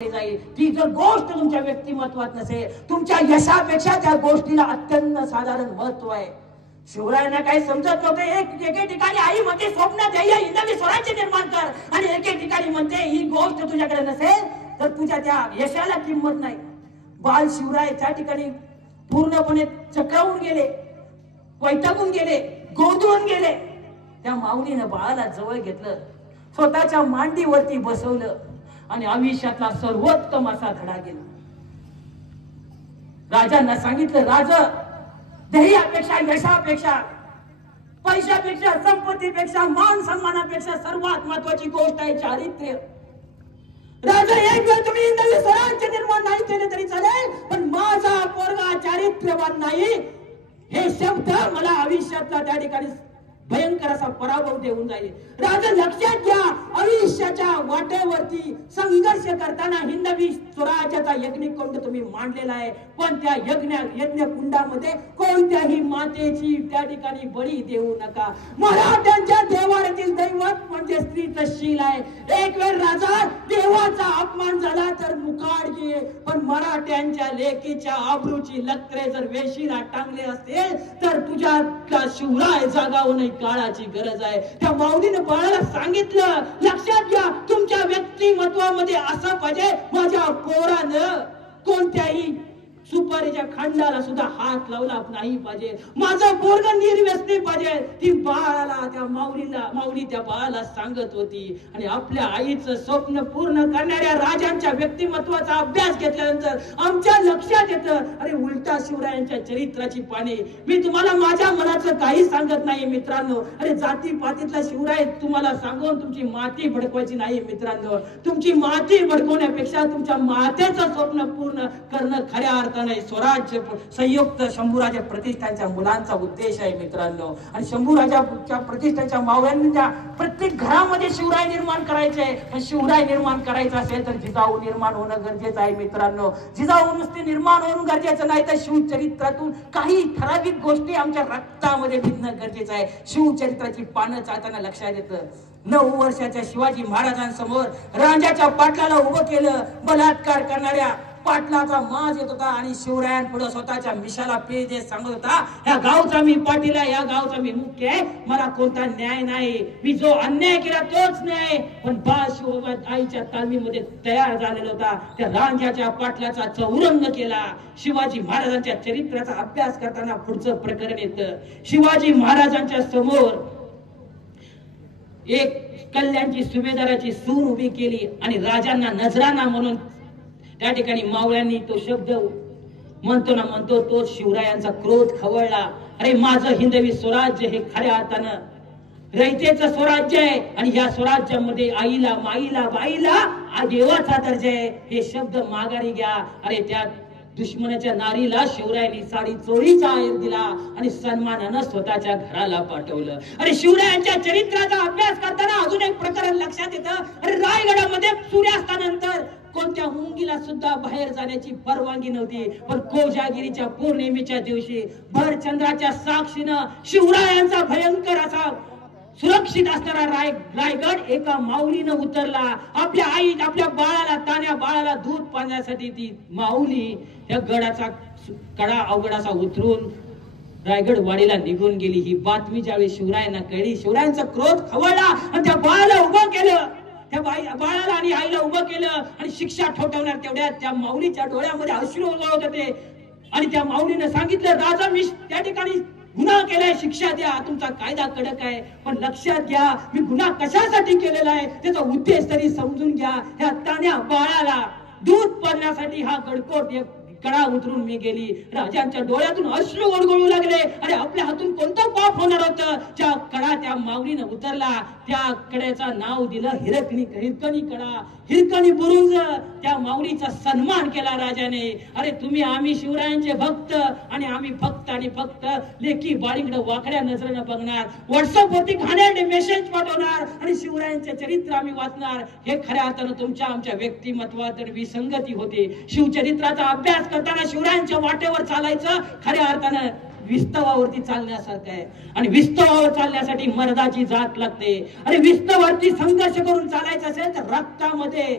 जाईल। ती जर गोष्ट तुमच्या व्यक्तिमत्वात नसेल, तुमच्या यशापेक्षा त्या गोष्टीला अत्यंत साधारण महत्व आहे। शिवरायांना काही समजत नव्हते। एके ठिकाणी आई म्हणते स्वप्न ध्येय हिंदवी स्वराज्य निर्माण कर, आणि एके ठिकाणी म्हणते ही गोष्ट तुझ्याकडे नसेल तर तुझ्या त्या यशाला किंमत नाही। बाल शिवराय त्या ठिकाणी पूर्णपणे चक्रावून गेले, वैतागून गेले, गोंधळून गेले। त्या माऊलीनं बाळाला जवळ घेतलं, स्वतःच्या मांडीवरती बसवलं आणि आयुष्यातला सर्वोत्तम असा धडा गेला। राजांना सांगितलं, राज ध्येयापेक्षा, यशापेक्षा, पैशापेक्षा, संपत्तीपेक्षा, मान सन्मानापेक्षा सर्वात महत्वाची गोष्ट आहे चारित्र्य। राजा एक वेळ तुम्ही हिंदवी स्वराज्य निर्माण नाही केले तरी चालेल, पण माझा पोरगा चारित्र्यवान नाही हे शब्द मला आयुष्यातला त्या ठिकाणी भयंकर असा पराभव देऊन जाईल। राजा लक्षात घ्या, आयुष्याच्या वाटेवरती संघर्ष करताना हिंदवी स्वराज्याचा यज्ञकुंड तुम्ही मांडलेला आहे, पण त्या यज्ञ कुंडामध्ये कोणत्याही मातेची त्या ठिकाणी बळी देऊ नका। मराठ्यांच्या देवाऱ्यातील दैवत म्हणजे स्त्रीचं शील आहे। एक वेळ राजा देवाचा अपमान झाला तर मुखाड घे, पण मराठ्यांच्या लेकीच्या आबरूची लक्तरे जर वेशीला टांगले असतील तर तुझ्या शिवराय जागावू नाही, काळाची गरज आहे। त्या माऊलीने बाळाला सांगितलं, लक्षात घ्या तुमच्या व्यक्तिमत्वामध्ये असं पाहिजे, माझ्या पोरानं कोणत्याही सुपारीच्या खांडाला सुद्धा हात लावला नाही पाहिजे, माझा पोरग निर्व्यसनी पाहिजे। ती बाळाला त्या माऊली त्या बाळाला सांगत होती। आणि आपल्या आईचं स्वप्न पूर्ण करणाऱ्या राजांच्या व्यक्तिमत्वाचा अभ्यास घेतल्यानंतर आमच्या लक्षात येतं, अरे उलटा शिवरायांच्या चरित्राची पाने। मी तुम्हाला माझ्या मनाचं काही सांगत नाही मित्रांनो, अरे जातीपातीतला शिवराय तुम्हाला सांगून तुमची माती भडकवायची नाही मित्रांनो। तुमची माती भडकवण्यापेक्षा तुमच्या मातेचं स्वप्न पूर्ण करणं खऱ्या अर्थाने स्वराज्य संयुक्त शंभूराजा प्रतिष्ठानच्या मुलांचा उद्देश आहे मित्रांनो। आणि शंभूराजाच्या प्रतिष्ठानच्या मावळ्यांच्या प्रत्येक घरामध्ये शिवराय निर्माण करायचे आहे, पण शिवराय निर्माण करायचा असेल तर जिजाऊ निर्माण होणं गरजेचं आहे मित्रांनो। जिजाऊ नुसते निर्माण होणं गरजेचं नाही, तर शिवचरित्रातून काही ठराविक गोष्टी आमच्या रक्तामध्ये भिजणं गरजेचं आहे। शिवचरित्राची पानं चालताना लक्षात येतं, 9 वर्षाच्या शिवाजी महाराजांसमोर रांजाच्या पाटलाला उभं केलं, बलात्कार करणाऱ्या पाटलाचा माज येत होता आणि शिवरायांपुढे स्वतःच्या मिशाला पेज देत सांगत होता, या गावचा मी पाटील आहे, या गावचा मी मुख्य आहे, मला कोणता न्याय नाही, मी जो अन्याय केला तोच न्याय। पण बाळ शिवबा आईच्या तालमीमध्ये तयार झालेला होता, त्या रांजाच्या पाटलाचा चौरंग केला। शिवाजी महाराजांच्या चरित्राचा अभ्यास करताना पुढचं प्रकरण येतं, शिवाजी महाराजांच्या समोर एक कल्याणची सुभेदाराची सून उभी केली आणि राजांना नजराना म्हणून त्या ठिकाणी मावळ्यांनी तो शब्द म्हणतो तो शिवरायांचा क्रोध खवळला। अरे माझं हिंदवी स्वराज्य हे खऱ्या अर्थानं रयतेचं स्वराज्य आहे, आणि या स्वराज्यामध्ये आईला, माईला, बाईला देवाचा दर्जा आहे, हे शब्द माघारी घ्या। अरे त्या दुश्मनाच्या नारीला शिवरायांनी साडी चोळीचा आहेर दिला आणि सन्मानानं स्वतःच्या घराला पाठवलं। अरे शिवरायांच्या चरित्राचा अभ्यास करताना अजून एक प्रकरण लक्षात येतं, अरे रायगडामध्ये सूर्यास्तानंतर कोणत्या मुंगीला सुद्धा बाहेर जाण्याची परवानगी नव्हती, पण कोजागिरीच्या पौर्णिमेच्या दिवशी भर चंद्राच्या साक्षीनं शिवरायांचा भयंकर असा सुरक्षित असणारा रायगड एका माऊलीनं उतरला। आपल्या आपल्या बाळाला, तान्या बाळाला दूध पाजण्यासाठी ती माऊली त्या गडाचा कडा अवघडाचा उतरून रायगड वाडीला निघून गेली। ही बातमी ज्यावेळी शिवरायांना कळली, शिवरायांचा क्रोध खवळला आणि त्या बाळाला उभं केलं, त्या बाळाला आणि आईला उभं केलं आणि शिक्षा ठोठावणार तेवढ्या त्या माऊलीच्या डोळ्यामध्ये अश्रू उगवत होते। आणि त्या माऊलीने सांगितलं, राजा मी त्या ठिकाणी गुन्हा केलाय, शिक्षा द्या, तुमचा कायदा कडक आहे, पण लक्षात घ्या मी गुन्हा कशासाठी केलेला आहे त्याचा उद्देश तरी समजून घ्या। ह्या तान्या बाळाला दूध पाजण्यासाठी हा गडकोट कडा उतरून मी गेली। राजांच्या डोळ्यातून अश्रू ओरगळू लागले, अरे आपल्या हातून कोणतं पाप होणार होतं, ज्या कडा त्या माऊलीनं उतरला त्या कड्याचं नाव दिलं हिरकणी कडा, हिरकणी बुरुंज। त्या माऊलीचा सन्मान केला राजाने। अरे तुम्ही आम्ही शिवरायांचे भक्त, आणि आम्ही फक्त आणि फक्त लेखी बाळीकडे वाकड्या नजरेनं बघणार, व्हॉट्सअपवरती घाणेरडे मेसेज पाठवणार आणि शिवरायांचे चरित्र आम्ही वाचणार, हे खऱ्या अर्थानं तुमच्या आमच्या व्यक्तिमत्वात विसंगती होते। शिवचरित्राचा अभ्यास करताना शिवरायांच्या वाटेवर चालायचं खऱ्या अर्थानं विस्तवावरती चालण्यासारखं आहे, आणि विस्तवावर चालण्यासाठी मर्दाची जात लागते। अरे विस्तवावरती संघर्ष करून चालायचं असेल तर रक्तामध्ये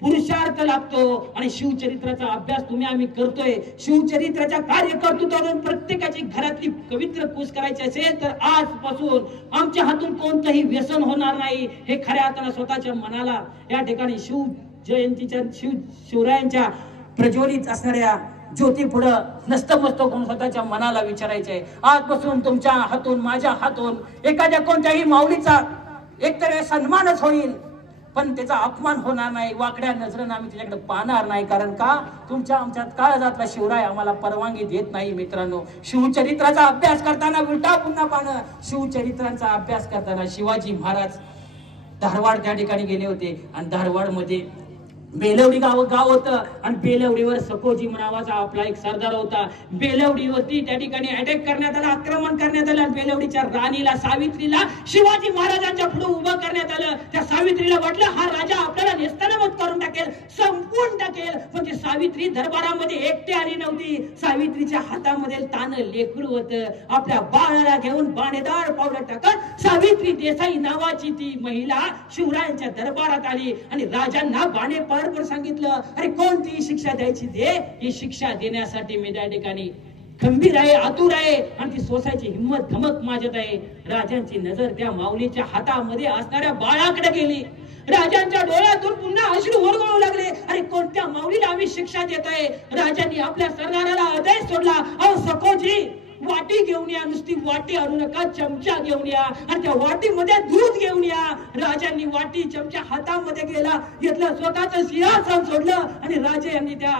पुरुषार्थ लागतो आणि शिवचरित्राचा अभ्यास तुम्ही आम्ही करतोय. शिवचरित्राच्या कार्यकर्तृत्वावरून प्रत्येकाची घरातली पवित्र कूस करायची असेल तर आजपासून आमच्या हातून कोणतंही व्यसन होणार नाही हे खऱ्या अर्थानं स्वतःच्या मनाला या ठिकाणी शिव जयंतीच्या शिवरायांच्या प्रज्वलित असणाऱ्या ज्योती पुढं नस्तमस्तक होऊन स्वतःच्या मनाला विचारायचंय. आजपासून तुमच्या हातून माझ्या हातून एखाद्या कोणत्याही माऊलीचा एकतर सन्मानच होईल पण त्याचा अपमान होणार नाही. वाकड्या नजरेनं आम्ही त्याच्याकडे पाहणार नाही. कारण का तुमच्या आमच्यात काळजातला शिवराय आम्हाला परवानगी देत नाही. मित्रांनो, शिवचरित्राचा अभ्यास करताना उलटा पुन्हा पाहणं. शिवचरित्रांचा अभ्यास करताना शिवाजी महाराज धारवाड त्या ठिकाणी गेले होते आणि धारवाड मध्ये बेलवडी गाव होतं आणि बेलवडीवर सकोजी नावाचा आपला एक सरदार होता. बेलवडीवरती त्या ठिकाणी अटॅक करण्यात आला, आक्रमण करण्यात आलं. बेलवडीच्या राणीला सावित्रीला शिवाजी महाराजांच्या पुढे उभं करण्यात आलं. त्या सावित्रीला वाटलं हा राजा आपल्याला नेस्तनाबूत करून टाकेल, संपवून टाकेल. पण ती सावित्री दरबारामध्ये एकटी आली नव्हती. सावित्रीच्या हातामध्ये तानं लेकरू होतं. आपल्या बाळाला घेऊन बाणेदार पावलं टाकत सावित्री देसाई नावाची ती महिला शिवरायांच्या दरबारात आली आणि राजांना बाणे पण सांगितलं, अरे कोणती शिक्षा द्यायची दे, ही शिक्षा देण्यासाठी मी त्या ठिकाणी खंबीर आहे, आतुर आहे आणि ती सोसायची हिम्मत धमक माझ्यात आहे. राजांची नजर त्या माऊलीच्या हातामध्ये असणाऱ्या बाळाकडे गेली. राजांच्या डोळ्यातून पुन्हा अश्रू ओरगळू लागले. अरे कोणत्या माऊलीला आम्ही शिक्षा देतोय? राजांनी आपल्या सरदाराला आदेश सोडला, अहो सखोजी वाटी घेऊन या, नुसती वाटी आणू नका, चमचा घेऊन या आणि त्या वाटीमध्ये दूध घेऊन या. राजांनी वाटी चमचा हातामध्ये घेतलं, स्वतःचं सिंहासन सोडलं आणि राजे यांनी त्या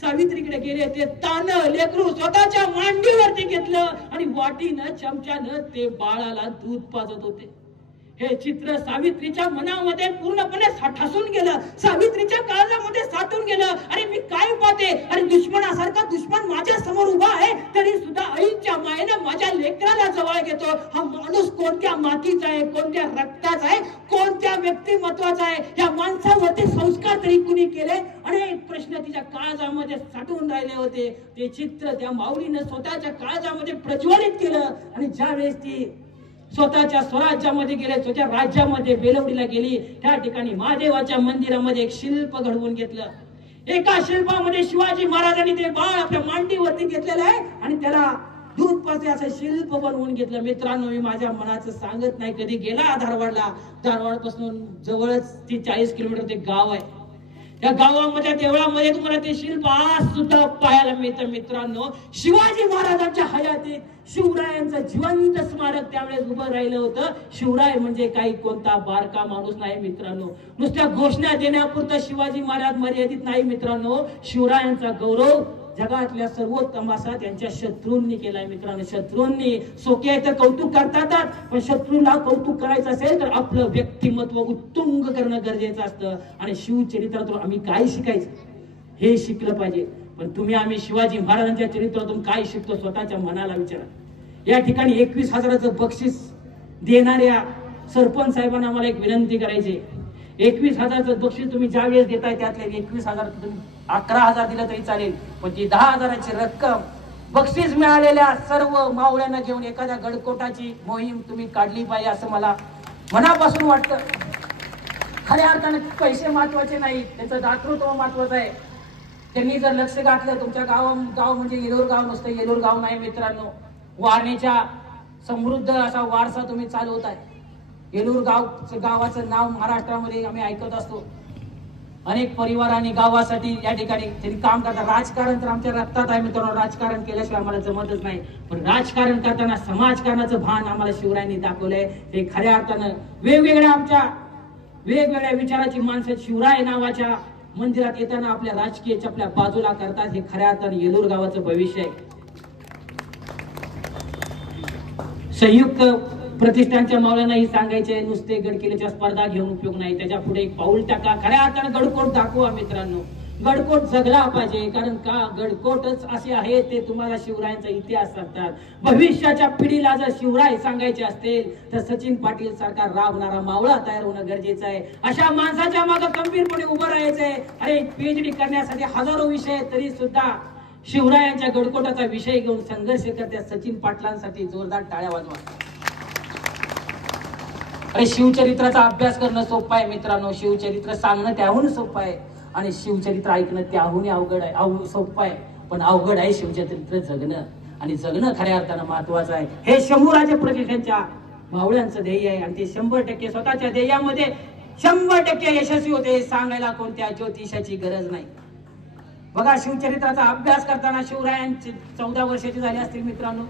सावित्रीकडे गेले. ते तान लेकरू स्वतःच्या मांडीवरती घेतलं आणि वाटीनं चमच्यानं ते बाळाला दूध पाजत होते. हे चित्र सावित्रीच्या मनामध्ये पूर्णपणे ठासून गेलं, सावित्रीच्या काळजामध्ये साठून गेलं. अरे मी काय पाहते, अरे दुश्मनासारखा दुश्मन माझ्या समोर उभा आहे तरी सुद्धा आईच्या मायेने माझ्या लेकराला जवळ घेतो. हा माणूस कोणत्या मातीचा आहे, कोणत्या रक्ताचा आहे, कोणत्या व्यक्तिमत्वाचा आहे? या माणसावरती संस्कार तरी कुणी केले? अनेक प्रश्न तिच्या काळजामध्ये साठून राहिले होते. ते चित्र त्या माऊलीनं स्वतःच्या काळजामध्ये प्रज्वलित केलं आणि ज्यावेळेस ती स्वतःच्या स्वराज्यामध्ये गेले, स्वतः राज्यामध्ये बेलवडीला गेली, त्या ठिकाणी महादेवाच्या मंदिरामध्ये एक शिल्प घडवून घेतलं. एका शिल्पामध्ये शिवाजी महाराजांनी ते बाळ आपल्या मांडीवरती घेतलेलं आहे आणि त्याला दूध पाजते असं शिल्प बनवून घेतलं. मित्रांनो, मी माझ्या मनाचं सांगत नाही, कधी गेला धारवाडला, धारवाड पासून जवळच 40 किलोमीटर ते गाव आहे. त्या गावामध्ये देवळामध्ये तुम्हाला ते शिल्प आज सुद्धा पाहायला मिळतं. मित्रांनो, शिवाजी महाराजांच्या हयातीत शिवरायांचं जिवंत स्मारक त्यावेळेस उभं राहिलं होतं. शिवराय म्हणजे काही कोणता बारका माणूस नाही मित्रांनो. नुसत्या घोषणा देण्यापुरतं शिवाजी महाराज मर्यादित नाही मित्रांनो. शिवरायांचा गौरव जगातल्या सर्वोत्तम असा त्यांच्या शत्रूंनी केलाय. मित्रांनो, शत्रूंनी सोके तर कौतुक करतातच, पण शत्रूला कौतुक करायचं असेल तर आपलं व्यक्तिमत्व उत्तुंग करणं गरजेचं असतं. आणि शिवचरित्रातून आम्ही काय शिकायचं हे शिकलं पाहिजे. पण तुम्ही आम्ही शिवाजी महाराजांच्या चरित्रातून काय शिकतो स्वतःच्या मनाला विचारा. या ठिकाणी 21,000चं बक्षीस देणाऱ्या सरपंच साहेबांना आम्हाला एक विनंती करायची. 21,000चं बक्षीस तुम्ही ज्या वेळेस देताय त्यातले 21,000 तुम्ही 11,000 दिलं तरी चालेल, पण ती 10,000ची रक्कम बक्षीस मिळालेल्या सर्व मावळ्यांना घेऊन एखाद्या गडकोटाची मोहीम तुम्ही काढली पाहिजे असं मला मनापासून वाटतं. खऱ्या अर्थाने पैसे महत्वाचे नाही, त्याचं दातृत्व महत्वाचं आहे. त्यांनी जर लक्ष घातलं, तुमच्या गाव म्हणजे येलोर गाव नसतं, येलोर गाव नाही मित्रांनो. वारणेच्या समृद्ध असा वारसा तुम्ही चालवताय. येलूर गावाचं नाव महाराष्ट्रामध्ये आम्ही ऐकत असतो. अनेक परिवारांनी गावासाठी या ठिकाणी त्यांनी काम करतात. राजकारण तर आमच्या रक्तात आहे मित्रांनो, राजकारण केल्याशिवाय आम्हाला जमतच नाही. पण राजकारण करताना समाजकारणाचं भान आम्हाला शिवरायांनी दाखवलंय. ते खऱ्या अर्थानं वेगवेगळ्या विचाराची माणसं शिवराय नावाच्या मंदिरात येताना आपल्या राजकीय चपल्या बाजूला करतात. हे खऱ्या अर्थानं येलूर गावाचं भविष्य आहे. संयुक्त प्रतिष्ठानच्या मावळ्यांनाही सांगायचे, नुसते गडकिल्ल्याच्या स्पर्धा घेऊन उपयोग नाही, त्याच्या पुढे एक पाऊल टाका. खऱ्या अर्थानं गडकोट दाखवा मित्रांनो. गडकोट जगला पाहिजे, कारण का गडकोटच असे आहे ते तुम्हाला शिवरायांचा इतिहास सांगतात. भविष्याच्या पिढीला जर शिवराय सांगायचे असतील तर सचिन पाटील सारखा राबणारा मावळा तयार होणं गरजेचं आहे. अशा माणसाच्या मागे खंबीरपणे उभं राहायचंय. अरे PhD करण्यासाठी हजारो विषय तरी सुद्धा शिवरायांच्या गडकोटाचा विषय घेऊन संघर्ष करत्या सचिन पाटलांसाठी जोरदार टाळ्या वाजवा. अरे शिवचरित्राचा अभ्यास करणं सोपं आहे मित्रांनो, शिवचरित्र सांगणं त्याहून सोपं आहे. आणि शिवचरित्र ऐकणं त्याहून अवघड आहे, सोपं आहे, पण अवघड आहे शिवचरित्र जगणं. आणि जगणं खऱ्या अर्थानं महत्वाचं आहे. हे शंभूराजे प्रतिष्ठानच्या मावळ्यांचं ध्येय आहे आणि ते 100% स्वतःच्या ध्येयामध्ये 100% यशस्वी होते. सांगायला कोणत्या ज्योतिषाची गरज नाही. बघा, शिवचरित्राचा अभ्यास करताना शिवरायांची 14 वर्षाची झाली असतील मित्रांनो.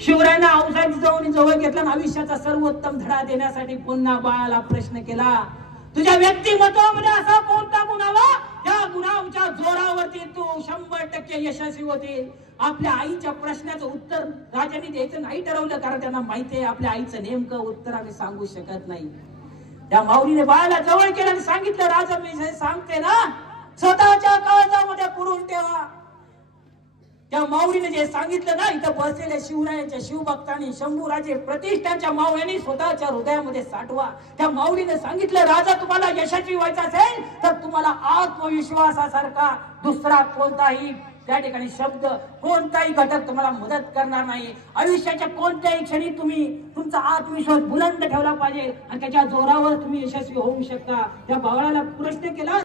शिवरायांना आऊसाहेब जवळ घेतला आणि आयुष्याचा सर्वोत्तम धडा देण्यासाठी पुन्हा बाळाला प्रश्न केला, तुझ्या व्यक्तिमत्वामध्ये असा कोणता गुण हवा त्या गुणाच्या जोरावरती तू 100% यशस्वी होतील. आपल्या आईच्या प्रश्नाचं उत्तर राजांनी द्यायचं नाही ठरवलं, कारण त्यांना माहिती आहे आपल्या आईचं नेमकं उत्तर आम्ही सांगू शकत नाही. त्या माऊलीने बाळाला जवळ केलं आणि सांगितलं, राजा मी सांगते ना, स्वतःच्या काळजामध्ये पुरून ठेवा. त्या माऊलीने जे सांगितलं ना, इथं बसलेल्या शिवरायांच्या शिवभक्तांनी शंभूराजे प्रतिष्ठानच्या माऊलीने स्वतःच्या हृदयामध्ये साठवा. त्या माऊलीने सांगितलं, राजा तुम्हाला यशस्वी व्हायचं असेल तर तुम्हाला आत्मविश्वासासारखा दुसरा कोणताही त्या ठिकाणी शब्द, कोणताही घटक तुम्हाला मदत करणार नाही. आयुष्याच्या कोणत्याही क्षणी तुम्ही तुमचा आत्मविश्वास बुलंद ठेवला पाहिजे आणि त्याच्या जोरावर तुम्ही यशस्वी होऊ शकता. त्या बाळाला प्रश्न केला,